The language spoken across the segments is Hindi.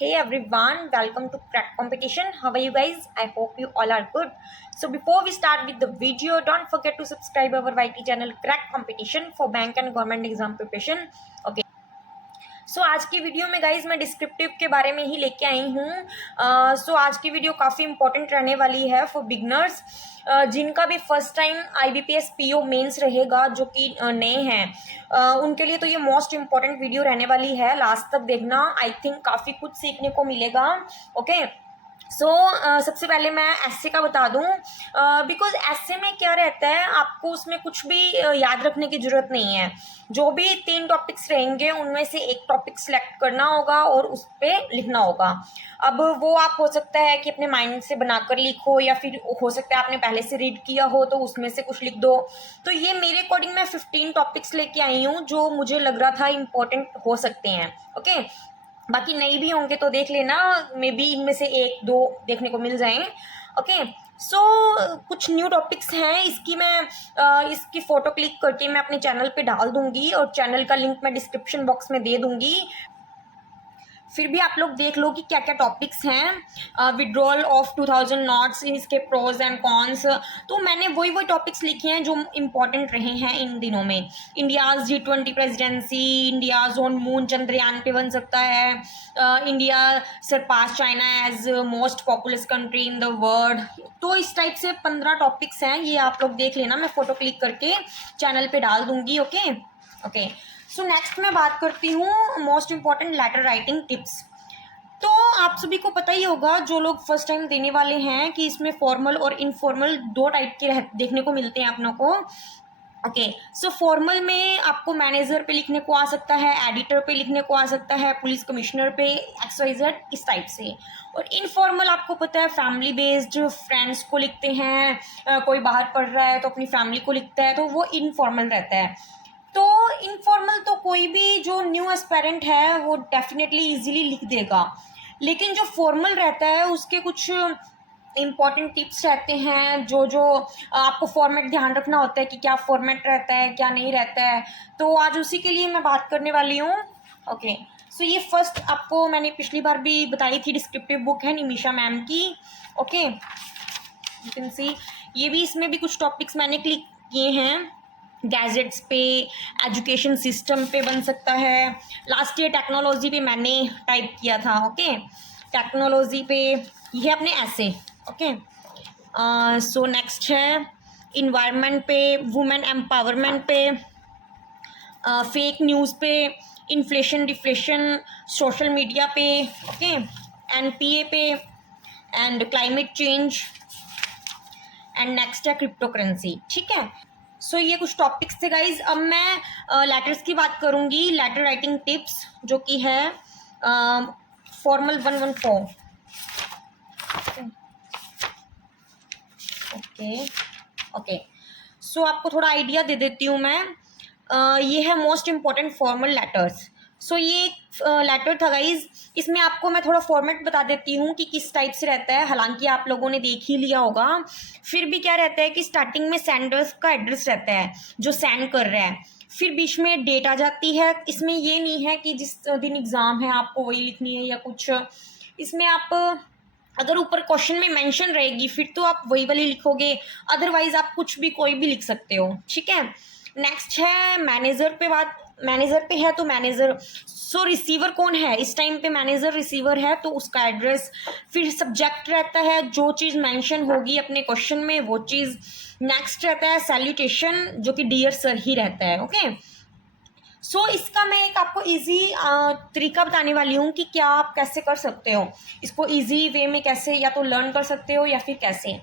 Hey everyone, welcome to Crack Competition. How are you guys? I hope you all are good. So before we start with the video, don't forget to subscribe our YT channel Crack Competition for bank and government exam preparation. Okay. सो आज की वीडियो में गाइज मैं डिस्क्रिप्टिव के बारे में ही लेके आई हूँ। सो आज की वीडियो काफ़ी इंपॉर्टेंट रहने वाली है फॉर बिगनर्स, जिनका भी first time IBPS PO mains रहेगा, जो कि नए हैं, उनके लिए तो ये मोस्ट इम्पॉर्टेंट वीडियो रहने वाली है। लास्ट तक देखना, आई थिंक काफ़ी कुछ सीखने को मिलेगा। ओके सबसे पहले मैं एस्से का बता दूं, बिकॉज एस्से में क्या रहता है, आपको उसमें कुछ भी याद रखने की ज़रूरत नहीं है। जो भी 3 टॉपिक्स रहेंगे उनमें से एक टॉपिक सिलेक्ट करना होगा और उस पर लिखना होगा। अब वो आप हो सकता है कि अपने माइंड से बनाकर लिखो, या फिर हो सकता है आपने पहले से रीड किया हो तो उसमें से कुछ लिख दो। तो ये मेरे अकॉर्डिंग मैं 15 टॉपिक्स लेके आई हूँ जो मुझे लग रहा था इम्पोर्टेंट हो सकते हैं। ओके, बाकी नहीं भी होंगे तो देख लेना, मे बी इनमें से 1-2 देखने को मिल जाएं। ओके कुछ न्यू टॉपिक्स हैं, इसकी फ़ोटो क्लिक करके मैं अपने चैनल पे डाल दूंगी और चैनल का लिंक मैं डिस्क्रिप्शन बॉक्स में दे दूंगी। फिर भी आप लोग देख लो कि क्या क्या टॉपिक्स हैं। विड्रॉल ऑफ 2000 नॉट्स, इसके प्रोज एंड कॉन्स। तो मैंने वही टॉपिक्स लिखे हैं जो इम्पोर्टेंट रहे हैं इन दिनों में। India's G20 presidency, India's on moon Chandrayaan पे बन सकता है, India surpass China as most populous country in the world. तो इस टाइप से 15 टॉपिक्स हैं, ये आप लोग देख लेना, मैं फोटो क्लिक करके चैनल पे डाल दूंगी। ओके सो नेक्स्ट मैं बात करती हूँ most important letter writing tips. तो आप सभी को पता ही होगा, जो लोग फर्स्ट टाइम देने वाले हैं, कि इसमें फॉर्मल और इनफॉर्मल 2 टाइप के देखने को मिलते हैं अपनों को। सो फॉर्मल में आपको मैनेजर पे लिखने को आ सकता है, एडिटर पे लिखने को आ सकता है, पुलिस कमिश्नर पे, XYZ इस टाइप से। और इनफॉर्मल आपको पता है फैमिली बेस्ड, फ्रेंड्स को लिखते हैं, कोई बाहर पढ़ रहा है तो अपनी फैमिली को लिखता है, तो वो इनफॉर्मल रहता है। तो इनफॉर्मल तो कोई भी जो न्यू एस्पेरेंट है वो डेफिनेटली इजीली लिख देगा, लेकिन जो फॉर्मल रहता है उसके कुछ इम्पॉर्टेंट टिप्स रहते हैं, जो आपको फॉर्मेट ध्यान रखना होता है कि क्या फॉर्मेट रहता है क्या नहीं रहता है। तो आज उसी के लिए मैं बात करने वाली हूँ। ये फर्स्ट आपको मैंने पिछली बार भी बताई थी, डिस्क्रिप्टिव बुक है निमिषा मैम की। यू कैन सी, ये भी, इसमें भी कुछ टॉपिक्स मैंने क्लिक किए हैं। गैजेट्स पे, एजुकेशन सिस्टम पे बन सकता है। लास्ट ईयर टेक्नोलॉजी पे मैंने टाइप किया था। टेक्नोलॉजी पे ये अपने ऐसे। सो नेक्स्ट है इन्वायरमेंट पे, वुमेन एम्पावरमेंट पे, फेक न्यूज़ पे, इन्फ्लेशन डिफ्लेशन, सोशल मीडिया पे, NPA पे, and climate change, and next है क्रिप्टो करेंसी। ठीक है, सो ये कुछ टॉपिक्स थे गाइज। अब मैं लेटर्स की बात करूँगी, लेटर राइटिंग टिप्स, जो कि है फॉर्मल 114। सो आपको थोड़ा आइडिया दे देती हूँ मैं। ये है मोस्ट इम्पॉर्टेंट फॉर्मल लेटर्स। ये एक लेटर था गाइज, इसमें आपको मैं थोड़ा फॉर्मेट बता देती हूँ कि किस टाइप से रहता है, हालांकि आप लोगों ने देख ही लिया होगा। फिर भी क्या रहता है कि स्टार्टिंग में सेंडर्स का एड्रेस रहता है जो सेंड कर रहा है, फिर बीच में डेट आ जाती है। इसमें ये नहीं है कि जिस दिन एग्ज़ाम है आपको वही लिखनी है या कुछ, इसमें आप अगर ऊपर क्वेश्चन में मेंशन रहेगी फिर तो आप वही वाली लिखोगे, अदरवाइज आप कुछ भी कोई भी लिख सकते हो। ठीक है, नेक्स्ट है मैनेजर पे बात। मैनेजर पे है तो मैनेजर, रिसीवर कौन है इस टाइम पे, मैनेजर रिसीवर है तो उसका एड्रेस। फिर सब्जेक्ट रहता है, जो चीज़ मेंशन होगी अपने क्वेश्चन में वो चीज़। नेक्स्ट रहता है सैल्यूटेशन, जो कि डियर सर ही रहता है। इसका मैं एक आपको इजी तरीका बताने वाली हूँ कि क्या आप कैसे कर सकते हो इसको इजी वे में, कैसे या तो लर्न कर सकते हो या फिर कैसे।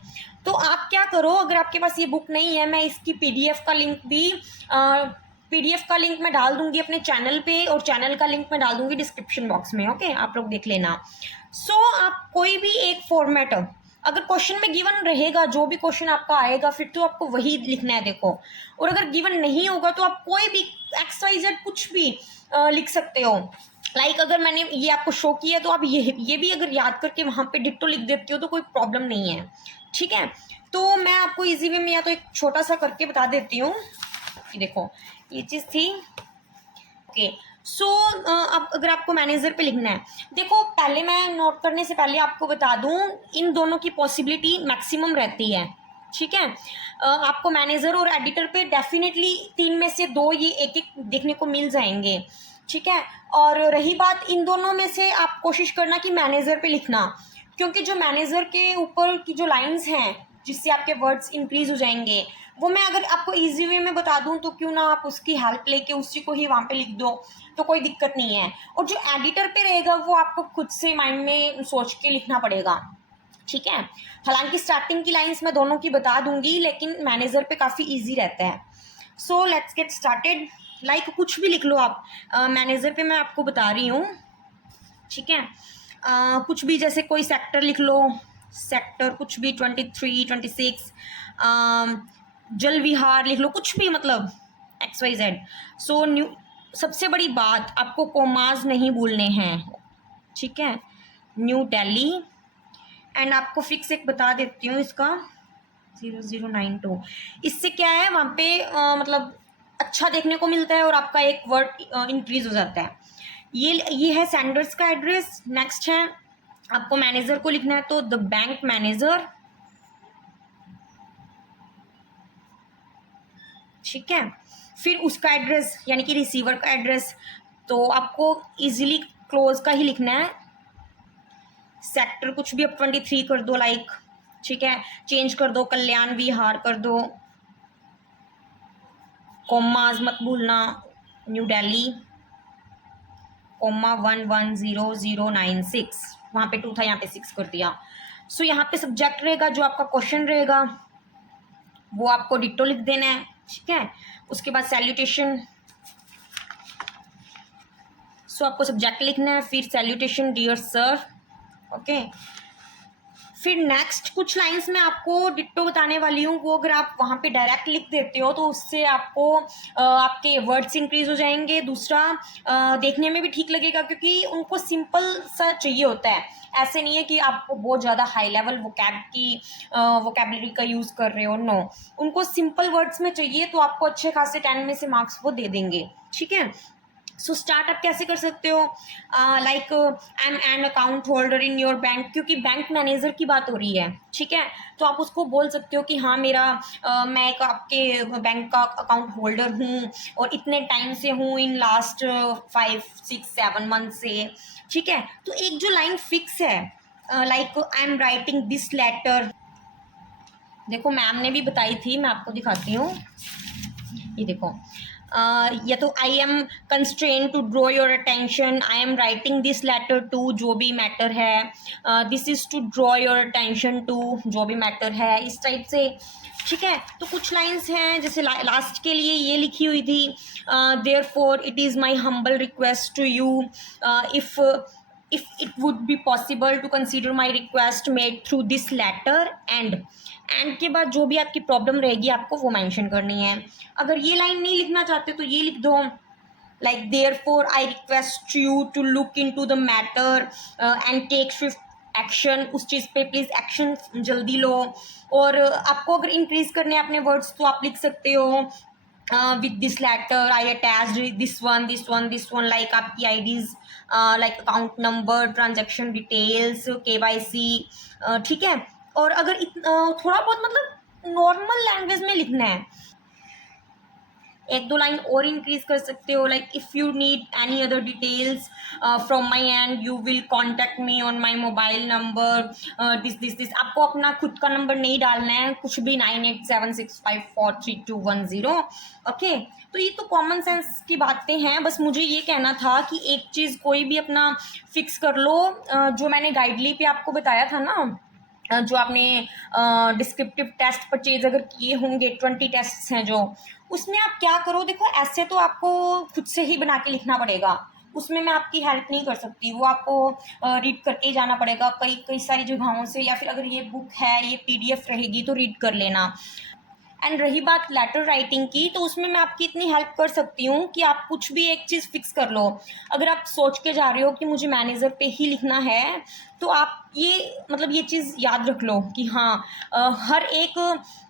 तो आप क्या करो, अगर आपके पास ये बुक नहीं है, मैं इसकी PDF का लिंक भी मैं डाल दूंगी अपने चैनल पे, और चैनल का लिंक मैं डाल दूंगी डिस्क्रिप्शन बॉक्स में। आप लोग देख लेना। आप कोई भी एक फॉर्मेट, अगर क्वेश्चन में गिवन रहेगा, जो भी क्वेश्चन आपका आएगा फिर तो आपको वही लिखना है, देखो। और अगर गिवन नहीं होगा तो आप कोई भी XYZ कुछ भी लिख सकते हो। लाइक अगर मैंने ये आपको शो किया तो आप ये भी अगर याद करके वहाँ पे डिट्टो लिख देते हो तो कोई प्रॉब्लम नहीं है। ठीक है, तो मैं आपको इजी वे में या तो एक छोटा सा करके बता देती हूँ कि देखो ये चीज़ थी। सो अब अगर आपको मैनेजर पे लिखना है, देखो पहले मैं नोट करने से पहले आपको बता दूं, इन दोनों की पॉसिबिलिटी मैक्सिमम रहती है, ठीक है। आपको मैनेजर और एडिटर पे डेफिनेटली 3 में से 2 ये एक एक देखने को मिल जाएंगे, ठीक है। और रही बात इन दोनों में से, आप कोशिश करना कि मैनेजर पे लिखना, क्योंकि जो मैनेजर के ऊपर की जो लाइंस हैं जिससे आपके वर्ड्स इंक्रीज हो जाएंगे, वो मैं अगर आपको इजी वे में बता दूं तो क्यों ना आप उसकी हेल्प लेके उसी को ही वहाँ पे लिख दो, तो कोई दिक्कत नहीं है। और जो एडिटर पे रहेगा वो आपको खुद से माइंड में सोच के लिखना पड़ेगा, ठीक है। हालांकि स्टार्टिंग की लाइंस मैं दोनों की बता दूंगी, लेकिन मैनेजर पे काफ़ी ईजी रहता है। So let's get started. Like कुछ भी लिख लो आप, मैनेजर पे मैं आपको बता रही हूँ, ठीक है। कुछ भी, जैसे कोई सेक्टर लिख लो, सेक्टर कुछ भी 23, 26, जल विहार लिख लो, कुछ भी, मतलब XYZ। सो न्यू, सबसे बड़ी बात आपको कोमाज नहीं भूलने हैं, ठीक है। न्यू दिल्ली। एंड आपको फिक्स एक बता देती हूँ इसका, 0092। इससे क्या है, वहाँ पे मतलब अच्छा देखने को मिलता है और आपका एक वर्ड इंक्रीज हो जाता है। ये है सेंडर्स का एड्रेस। नेक्स्ट है, आपको मैनेजर को लिखना है तो द बैंक मैनेजर, ठीक है। फिर उसका एड्रेस यानी कि रिसीवर का एड्रेस, तो आपको इजीली क्लोज का ही लिखना है। सेक्टर कुछ भी आप 23 कर दो, लाइक, ठीक है। चेंज कर दो, कल्याण विहार कर दो। कोमाज मत भूलना, न्यू दिल्ली, कोमा 110096, वहाँ पे 2 था, यहाँ पे 6 कर दिया। सो यहाँ पे सब्जेक्ट रहेगा, जो आपका क्वेश्चन रहेगा वो आपको डिटो लिख देना है, ठीक है। उसके बाद सैल्यूटेशन, सो आपको सब्जेक्ट लिखना है, फिर सैल्यूटेशन डियर सर, ओके। फिर नेक्स्ट कुछ लाइंस में आपको डिट्टो बताने वाली हूँ, वो अगर आप वहाँ पे डायरेक्ट लिख देते हो तो उससे आपको आपके वर्ड्स इंक्रीज हो जाएंगे। दूसरा, देखने में भी ठीक लगेगा, क्योंकि उनको सिंपल सा चाहिए होता है। ऐसे नहीं है कि आपको बहुत ज़्यादा हाई लेवल वोकैबलरी का यूज़ कर रहे हो, नो। उनको सिंपल वर्ड्स में चाहिए, तो आपको अच्छे खासे 10 में से मार्क्स वो दे देंगे, ठीक है। सो स्टार्ट आप कैसे कर सकते हो, like I M an account holder in your bank, क्योंकि बैंक मैनेजर की बात हो रही है, ठीक है। तो आप उसको बोल सकते हो कि हाँ मेरा मैं एक आपके बैंक का अकाउंट होल्डर हूँ और इतने टाइम से हूँ, इन लास्ट 5, 6, 7 मंथ से, ठीक है। तो एक जो लाइन फिक्स है, like I am writing this letter, देखो मैम ने भी बताई थी, मैं आपको दिखाती हूँ, ये देखो। या तो I am constrained to draw your attention, I am writing this letter to, जो भी मैटर है, this is to draw your attention to, जो भी मैटर है, इस टाइप से, ठीक है। तो कुछ लाइंस हैं, जैसे लास्ट के लिए ये लिखी हुई थी, therefore it is my humble request to you, if it would be possible to consider my request made through this letter, and के बाद जो भी आपकी प्रॉब्लम रहेगी आपको वो मेंशन करनी है। अगर ये लाइन नहीं लिखना चाहते तो ये लिख दो, like therefore I request you to look into the matter and take swift action, उस चीज़ पे प्लीज़ एक्शन जल्दी लो। और आपको अगर इंक्रीज करने अपने वर्ड्स तो आप लिख सकते हो, with this letter I attached this one, like आपकी IDs, like account number, transaction details, KYC, ठीक है। और अगर थोड़ा बहुत मतलब नॉर्मल लैंग्वेज में लिखना है, 1-2 लाइन और इंक्रीज कर सकते हो, like if you need any other details from my and you will contact me on my mobile number, this आपको अपना खुद का नंबर नहीं डालना है, कुछ भी 9876543210, ओके। तो ये तो कॉमन सेंस की बातें हैं, बस मुझे ये कहना था कि एक चीज़ कोई भी अपना फिक्स कर लो, जो मैंने गाइडली पे आपको बताया था ना, जो आपने डिस्क्रिप्टिव टेस्ट परचेज अगर किए होंगे, 20 टेस्ट्स हैं जो, उसमें आप क्या करो, देखो ऐसे तो आपको खुद से ही बना के लिखना पड़ेगा, उसमें मैं आपकी हेल्प नहीं कर सकती, वो आपको रीड करके ही जाना पड़ेगा कई सारी जगहों से, या फिर अगर ये बुक है, ये PDF रहेगी तो रीड कर लेना। एंड रही बात लेटर राइटिंग की, तो उसमें मैं आपकी इतनी हेल्प कर सकती हूँ कि आप कुछ भी एक चीज़ फिक्स कर लो। अगर आप सोच के जा रहे हो कि मुझे मैनेजर पे ही लिखना है, तो आप ये चीज़ याद रख लो कि हाँ, हर एक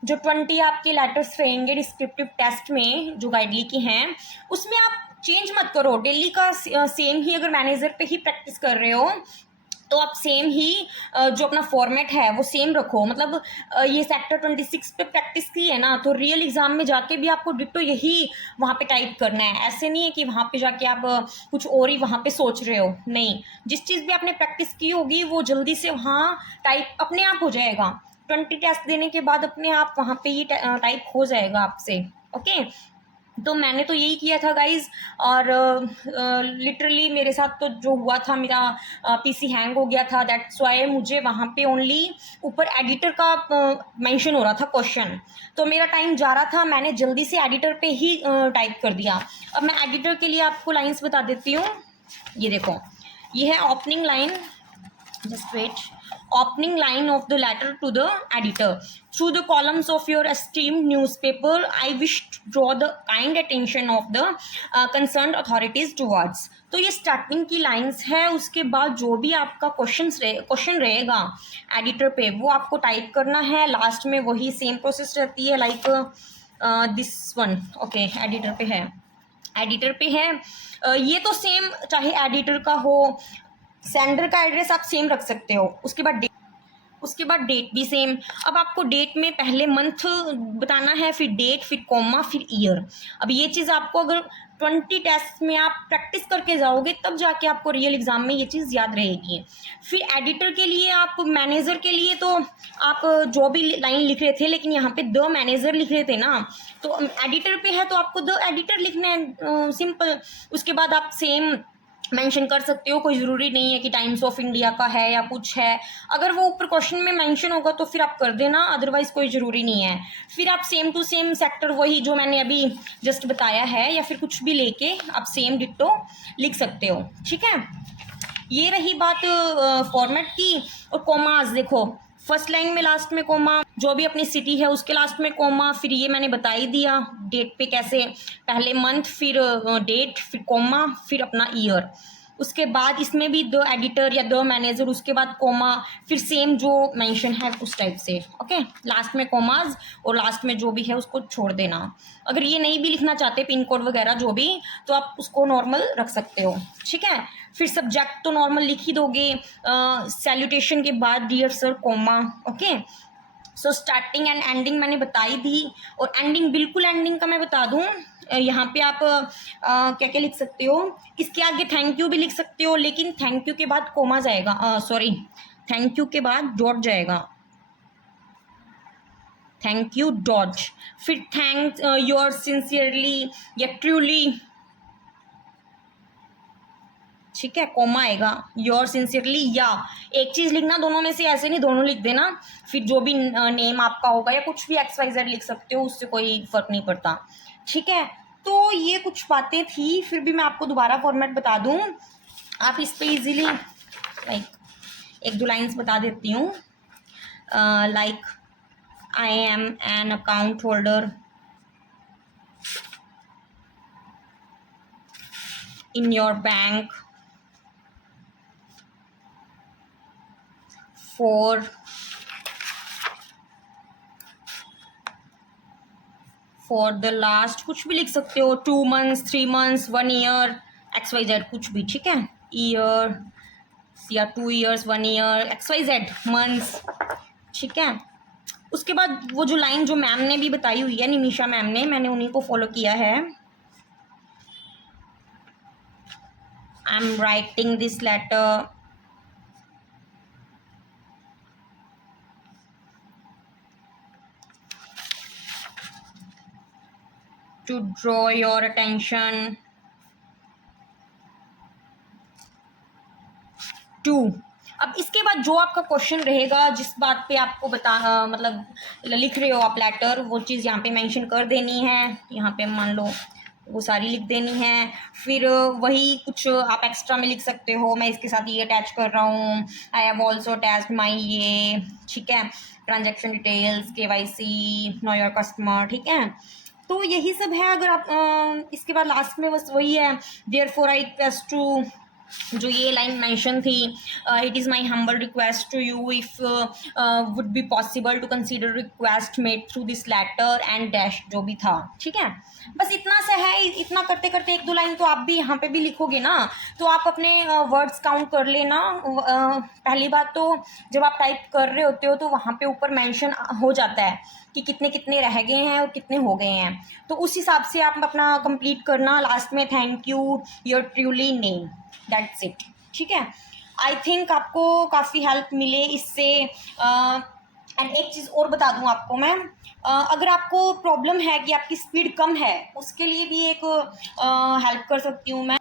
जो 20 आपके लेटर्स रहेंगे डिस्क्रिप्टिव टेस्ट में जो गाइडली के हैं, उसमें आप चेंज मत करो, डेली का सेम ही अगर मैनेजर पे ही प्रैक्टिस कर रहे हो तो आप सेम ही जो अपना फॉर्मेट है वो सेम रखो। मतलब ये सेक्टर 26 पे प्रैक्टिस की है ना, तो रियल एग्जाम में जाके भी आपको डिट्टो यही वहाँ पे टाइप करना है। ऐसे नहीं है कि वहाँ पे जाके आप कुछ और ही वहाँ पे सोच रहे हो, नहीं, जिस चीज़ भी आपने प्रैक्टिस की होगी वो जल्दी से वहाँ टाइप अपने आप हो जाएगा। 20 टेस्ट देने के बाद अपने आप वहाँ पे ही टाइप हो जाएगा आपसे। ओके, तो मैंने तो यही किया था गाइज, और लिटरली मेरे साथ तो जो हुआ था, मेरा पीसी हैंग हो गया था, दैट्स वाई मुझे वहाँ पे ओनली ऊपर एडिटर का मेंशन हो रहा था क्वेश्चन, तो मेरा टाइम जा रहा था, मैंने जल्दी से एडिटर पे ही टाइप कर दिया। अब मैं एडिटर के लिए आपको लाइन्स बता देती हूँ। ये देखो, ये है opening line, just wait, opening line of the letter to the editor. Through the columns of your esteemed newspaper, I wish to draw the kind attention of the concerned authorities towards. तो ये स्टार्टिंग की लाइंस है, उसके बाद जो भी आपका क्वेश्चन रहेगा एडिटर पे वो आपको टाइप करना है। लास्ट में वही सेम प्रोसेस रहती है, like this one. Okay, editor पे है ये तो सेम, चाहे एडिटर का हो, सेंडर का एड्रेस आप सेम रख सकते हो। उसके बाद डेट भी सेम। अब आपको डेट में पहले मंथ बताना है, फिर डेट, फिर कॉमा, फिर ईयर। अब ये चीज़ आपको अगर 20 टेस्ट में आप प्रैक्टिस करके जाओगे तब जाके आपको रियल एग्जाम में ये चीज़ याद रहेगी। फिर एडिटर के लिए, आप मैनेजर के लिए तो आप जो भी लाइन लिख रहे थे, लेकिन यहाँ पे द मैनेजर लिख रहे थे ना, तो एडिटर पे है तो आपको द एडिटर लिखना है, सिंपल। उसके बाद आप सेम मेंशन कर सकते हो, कोई ज़रूरी नहीं है कि टाइम्स ऑफ इंडिया का है या कुछ है। अगर वो ऊपर क्वेश्चन में मेंशन होगा तो फिर आप कर देना, अदरवाइज कोई ज़रूरी नहीं है। फिर आप सेम टू सेम सेक्टर वही जो मैंने अभी जस्ट बताया है, या फिर कुछ भी लेके आप सेम डिट्टो लिख सकते हो। ठीक है, ये रही बात फॉर्मेट की। और कॉमास देखो, फर्स्ट लाइन में लास्ट में कोमा, जो भी अपनी सिटी है उसके लास्ट में कोमा, फिर ये मैंने बता ही दिया डेट पे कैसे, पहले मंथ, फिर डेट, फिर कोमा, फिर अपना ईयर। उसके बाद इसमें भी द एडिटर या द मैनेजर, उसके बाद कोमा, फिर सेम जो मेंशन है उस टाइप से। ओके, लास्ट में कोमाज और लास्ट में जो भी है उसको छोड़ देना। अगर ये नहीं भी लिखना चाहते पिन कोड वगैरह जो भी, तो आप उसको नॉर्मल रख सकते हो। ठीक है, फिर सब्जेक्ट तो नॉर्मल लिख ही दोगे, सैल्यूटेशन के बाद dear sir comma. Okay, so starting and ending मैंने बताई दी, और एंडिंग, बिल्कुल एंडिंग का मैं बता दूं, यहाँ पे आप क्या क्या लिख सकते हो, इसके आगे थैंक यू भी लिख सकते हो, लेकिन थैंक यू के बाद कोमा जाएगा, सॉरी, थैंक यू के बाद डॉट जाएगा, थैंक यू डॉट, फिर थैंक्स योर सिंसियरली या ट्रूली। ठीक है, कोमा आएगा, योर सिंसियरली, या एक चीज़ लिखना, दोनों में से ऐसे नहीं, दोनों लिख देना। फिर जो भी नेम आपका होगा या कुछ भी XYZ लिख सकते हो, उससे कोई फर्क नहीं पड़ता। ठीक है, तो ये कुछ बातें थी, फिर भी मैं आपको दोबारा फॉर्मेट बता दूं, आप इस पर इजीली लाइक एक दो लाइन्स बता देती हूँ, like I M an account holder in your bank for the last, कुछ भी लिख सकते हो, 2 months, 3 months, 1 year, XYZ, कुछ भी। ठीक है, ईयर या 2 years, 1 year, XYZ मंथ्स। ठीक है, उसके बाद वो जो लाइन जो मैम ने भी बताई हुई है, निमिषा मैम ने, मैंने उन्हीं को फॉलो किया है। I am writing this letter to draw your attention to। अब इसके बाद जो आपका क्वेश्चन रहेगा, जिस बात पे आपको मतलब लिख रहे हो आप लेटर, वो चीज़ यहाँ पे मेंशन कर देनी है, यहाँ पे मान लो वो सारी लिख देनी है। फिर वही कुछ आप एक्स्ट्रा में लिख सकते हो, मैं इसके साथ ये अटैच कर रहा हूँ, आई हैव ऑल्सो अटैच्ड माई ये। ठीक है, transaction details, KYC, know your customer. ठीक है, तो यही सब है। अगर आप इसके बाद लास्ट में बस वही है, देयरफॉर आई रिक्वेस्ट टू जो ये लाइन मेंशन थी, it is my humble request to you if would be possible to consider request made through this letter and dash, जो भी था, ठीक है। बस इतना सा है, इतना करते करते एक दो लाइन तो आप भी यहाँ पे भी लिखोगे ना, तो आप अपने वर्ड्स काउंट कर लेना। पहली बात तो जब आप टाइप कर रहे होते हो तो वहाँ पे ऊपर मेंशन हो जाता है कि कितने कितने रह गए हैं और कितने हो गए हैं, तो उस हिसाब से आप अपना कंप्लीट करना। लास्ट में thank you your truly name, that's it, ठीक है। आई थिंक आपको काफ़ी हेल्प मिले इससे। एंड एक चीज़ और बता दूं आपको मैं, अगर आपको प्रॉब्लम है कि आपकी स्पीड कम है, उसके लिए भी एक हेल्प कर सकती हूँ मैं।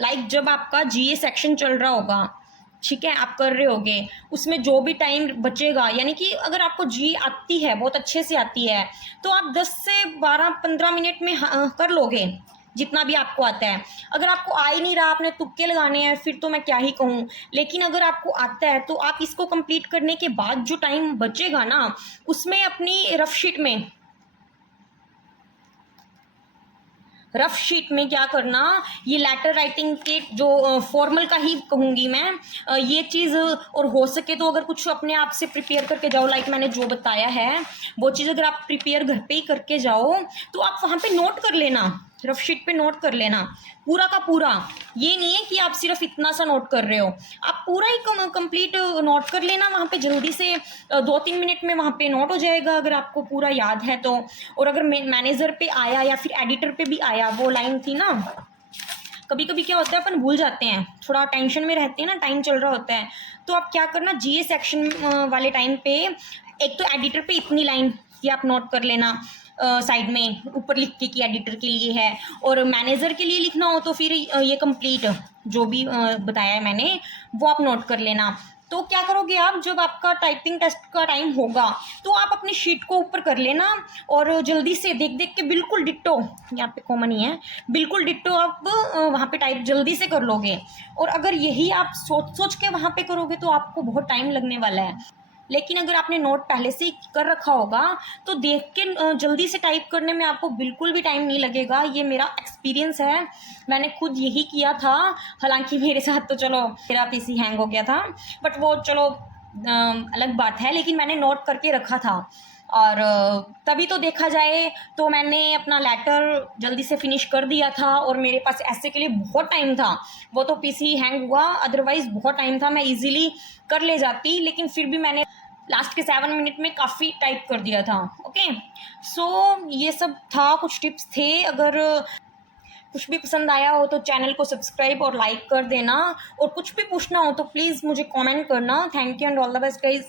लाइक जब आपका जीए सेक्शन चल रहा होगा, ठीक है, आप कर रहे होगे, उसमें जो भी टाइम बचेगा, यानी कि अगर आपको जी आती है, बहुत अच्छे से आती है, तो आप 10 से 12-15 मिनट में कर लोगे जितना भी आपको आता है। अगर आपको आ ही नहीं रहा, आपने तुक्के लगाने हैं, फिर तो मैं क्या ही कहूँ। लेकिन अगर आपको आता है तो आप इसको कंप्लीट करने के बाद जो टाइम बचेगा ना, उसमें अपनी रफ शीट में क्या करना, ये लेटर राइटिंग के जो फॉर्मल का ही कहूँगी मैं, ये चीज़, और हो सके तो अगर कुछ अपने आप से प्रिपेयर करके जाओ, लाइक मैंने जो बताया है वो चीज़ अगर आप प्रिपेयर घर पे ही करके जाओ, तो आप वहाँ पे नोट कर लेना, रफ शीट पे नोट कर लेना पूरा का पूरा। ये नहीं है कि आप सिर्फ इतना सा नोट कर रहे हो, आप पूरा ही कंप्लीट नोट कर लेना वहाँ पे, जल्दी से 2-3 मिनट में वहाँ पे नोट हो जाएगा अगर आपको पूरा याद है तो। और अगर मैनेजर पे आया या फिर एडिटर पे भी आया, वो लाइन थी ना, कभी कभी क्या होता है अपन भूल जाते हैं, थोड़ा टेंशन में रहते हैं ना, टाइम चल रहा होता है, तो आप क्या करना, जीए सेक्शन वाले टाइम पे एक तो एडिटर पे इतनी लाइन ये आप नोट कर लेना, साइड में ऊपर लिख के कि एडिटर के लिए है, और मैनेजर के लिए लिखना हो तो फिर ये कंप्लीट जो भी बताया है मैंने वो आप नोट कर लेना। तो क्या करोगे आप, जब आपका टाइपिंग टेस्ट का टाइम होगा तो आप अपनी शीट को ऊपर कर लेना, और जल्दी से देख देख के बिल्कुल डिट्टो, यहाँ पे कॉमन ही है, बिल्कुल डिट्टो आप वहाँ पे टाइप जल्दी से कर लोगे। और अगर यही आप सोच सोच के वहाँ पे करोगे तो आपको बहुत टाइम लगने वाला है। लेकिन अगर आपने नोट पहले से ही कर रखा होगा तो देख के जल्दी से टाइप करने में आपको बिल्कुल भी टाइम नहीं लगेगा। ये मेरा एक्सपीरियंस है, मैंने खुद यही किया था। हालांकि मेरे साथ तो चलो मेरा पीसी हैंग हो गया था, बट वो चलो अलग बात है, लेकिन मैंने नोट करके रखा था। और तभी तो देखा जाए तो मैंने अपना लेटर जल्दी से फिनिश कर दिया था, और मेरे पास ऐसे के लिए बहुत टाइम था। वो तो पीसी हैंग हुआ, अदरवाइज़ बहुत टाइम था, मैं इजीली कर ले जाती, लेकिन फिर भी मैंने लास्ट के 7 मिनट में काफ़ी टाइप कर दिया था। ओके, सो ये सब था, कुछ टिप्स थे। अगर कुछ भी पसंद आया हो तो चैनल को सब्सक्राइब और लाइक कर देना, और कुछ भी पूछना हो तो प्लीज़ मुझे कमेंट करना। Thank you and all the best guys.